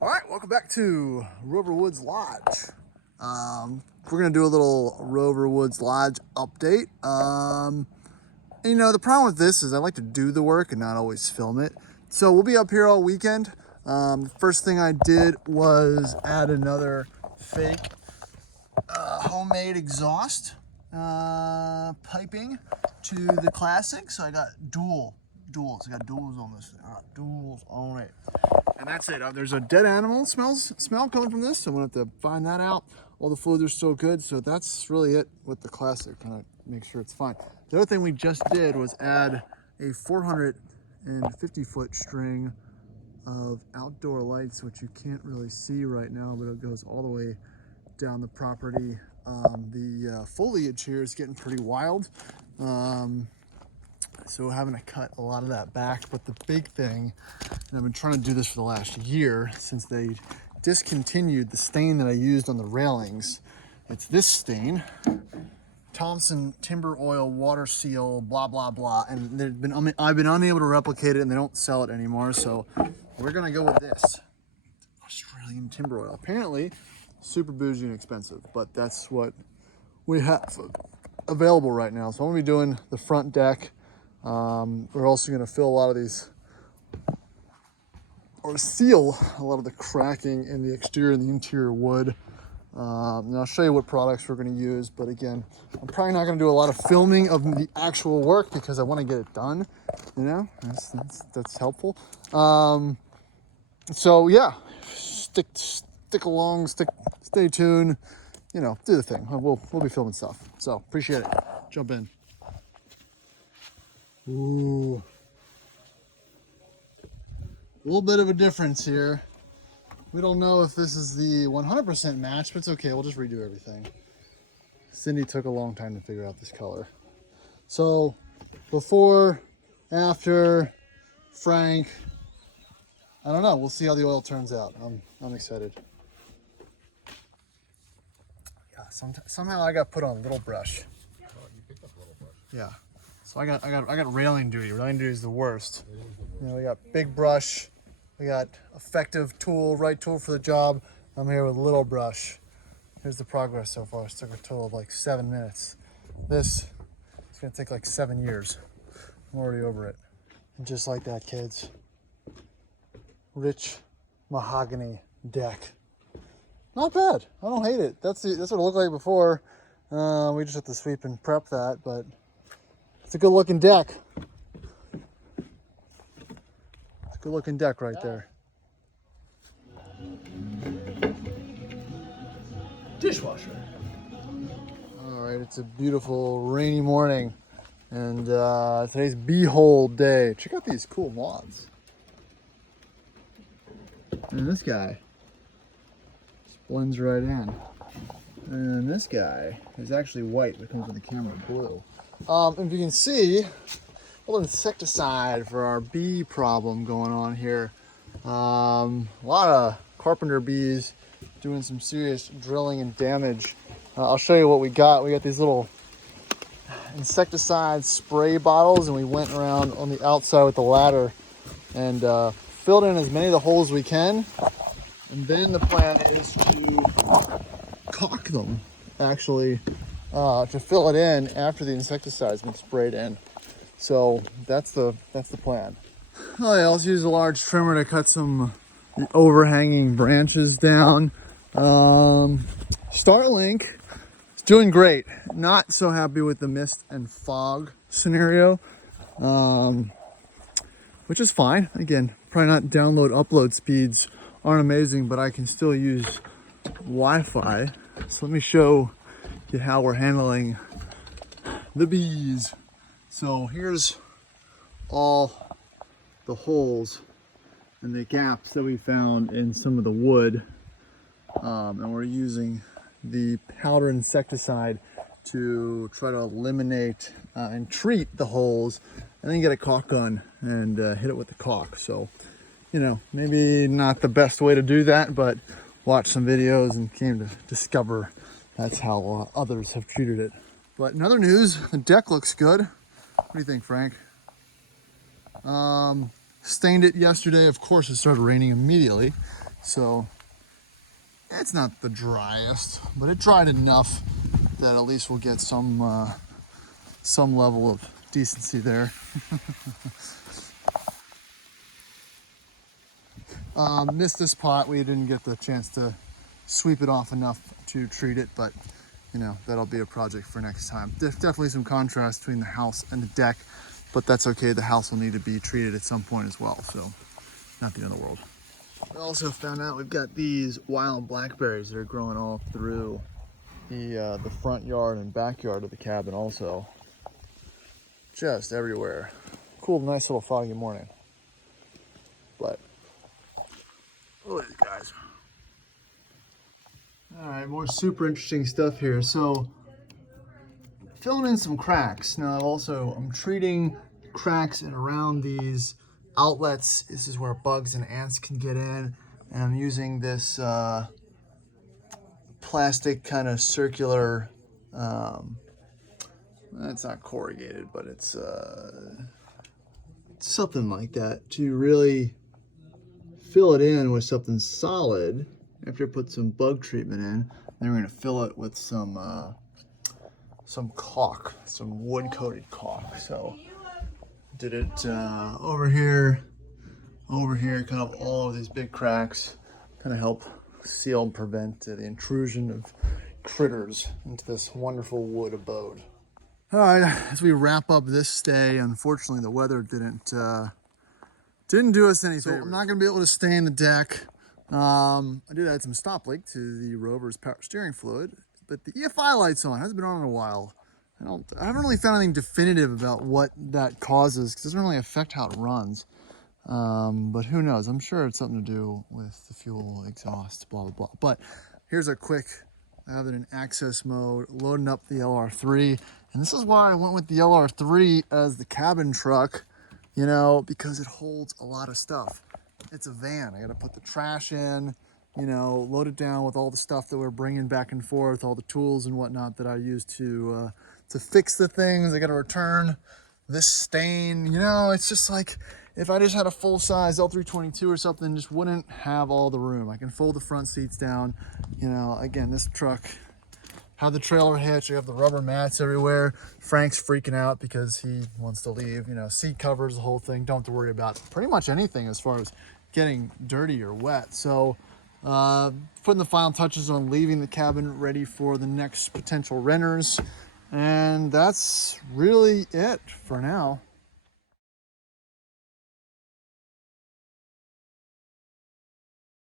All right, welcome back to Rover Woods Lodge. We're gonna do a little Rover Woods Lodge update. The problem with this is I like to do the work and not always film it. So we'll be up here all weekend. The first thing I did was add another fake homemade exhaust piping to the Classic. So I got duals. I got duals on this thing. Duals on it. And that's it. There's a dead animal smell coming from this, so I'm gonna have to find that out. All the fluids are still good, so that's really it with the Classic. Kind of make sure it's fine. The other thing we just did was add a 450-foot string of outdoor lights, which you can't really see right now, but it goes all the way down the property. The foliage here is getting pretty wild. So we're having to cut a lot of that back. But the big thing, and I've been trying to do this for the last year since they discontinued the stain that I used on the railings. It's this stain, Thompson Timber Oil Water Seal, blah, blah, blah. And I've been unable to replicate it and they don't sell it anymore. So we're gonna go with this, Australian Timber Oil. Apparently super bougie and expensive, but that's what we have available right now. So I'm gonna be doing the front deck. We're also going to fill a lot of these, or seal a lot of the cracking in the exterior and the interior wood. And I'll show you what products we're going to use, but again, I'm probably not going to do a lot of filming of the actual work because I want to get it done, that's helpful. So yeah, stick along, stay tuned, do the thing. We'll be filming stuff, so appreciate it. Jump in. Ooh, a little bit of a difference here. We don't know if this is the 100% match, but it's okay. We'll just redo everything. Cindy took a long time to figure out this color. So before, after, Frank, I don't know. We'll see how the oil turns out. I'm excited. Yeah, somehow I got put on a little brush. Oh, you picked up a little brush. Yeah. So I got railing duty. Railing duty is the worst. We got big brush, we got effective tool, right tool for the job. I'm here with little brush. Here's the progress so far. It's took a total of like 7 minutes. This is gonna take like 7 years. I'm already over it. And just like that, kids. Rich mahogany deck. Not bad. I don't hate it. That's what it looked like before. We just have to sweep and prep that, but it's a good looking deck. It's a good looking deck right there. Dishwasher. All right, it's a beautiful rainy morning. And today's beehole day. Check out these cool moths. And this guy just blends right in. And this guy is actually white, but comes with the camera blue. If you can see, a little insecticide for our bee problem going on here. A lot of carpenter bees doing some serious drilling and damage. I'll show you what we got. We got these little insecticide spray bottles, and we went around on the outside with the ladder and filled in as many of the holes as we can. And then the plan is to caulk them, actually. To fill it in after the insecticide's been sprayed in. So that's the plan. Oh yeah, let's use a large trimmer to cut some overhanging branches down. Starlink is doing great. Not so happy with the mist and fog scenario, which is fine. Again, probably not upload speeds aren't amazing, but I can still use Wi-Fi. So let me show you how we're handling the bees. So here's all the holes and the gaps that we found in some of the wood, and we're using the powder insecticide to try to eliminate and treat the holes, and then get a caulk gun and hit it with the caulk. So maybe not the best way to do that, but watched some videos and came to discover that's how others have treated it. But in other news, the deck looks good. What do you think, Frank? Stained it yesterday. Of course, it started raining immediately. So it's not the driest, but it dried enough that at least we'll get some level of decency there. Missed this pot. We didn't get the chance to sweep it off enough to treat it, but you know, that'll be a project for next time. Definitely some contrast between the house and the deck, but that's okay. The house will need to be treated at some point as well, so not the end of the world. We also found out we've got these wild blackberries that are growing all through the front yard and backyard of the cabin also. Just everywhere. Cool, nice little foggy morning. But look at these guys. All right, more super interesting stuff here. So filling in some cracks. Now I'm treating cracks and around these outlets. This is where bugs and ants can get in. And I'm using this plastic kind of circular, it's not corrugated, but it's something like that to really fill it in with something solid. After I put some bug treatment in, then we're gonna fill it with some caulk, some wood-coated caulk. So did it over here, kind of all of these big cracks, kind of help seal and prevent the intrusion of critters into this wonderful wood abode. All right, as we wrap up this stay, unfortunately the weather didn't do us any favors. So I'm not gonna be able to stay in the deck. I did add some stop leak to the Rover's power steering fluid, but the EFI light's on. It hasn't been on in a while. I haven't really found anything definitive about what that causes, because it doesn't really affect how it runs. But who knows? I'm sure it's something to do with the fuel exhaust, blah, blah, blah. But here's a quick, I have it in access mode, loading up the LR3. And this is why I went with the LR3 as the cabin truck, you know, because it holds a lot of stuff. It's a van. I got to put the trash in, you know, load it down with all the stuff that we're bringing back and forth, all the tools and whatnot that I use to fix the things. I got to return this stain, you know. It's just like, if I just had a full-size L322 or something, just wouldn't have all the room. I can fold the front seats down, you know. Again, this truck had the trailer hitch. I have the rubber mats everywhere. Frank's freaking out because he wants to leave, you know, seat covers, the whole thing. Don't have to worry about pretty much anything as far as getting dirty or wet. So putting the final touches on leaving the cabin ready for the next potential renters. And that's really it for now.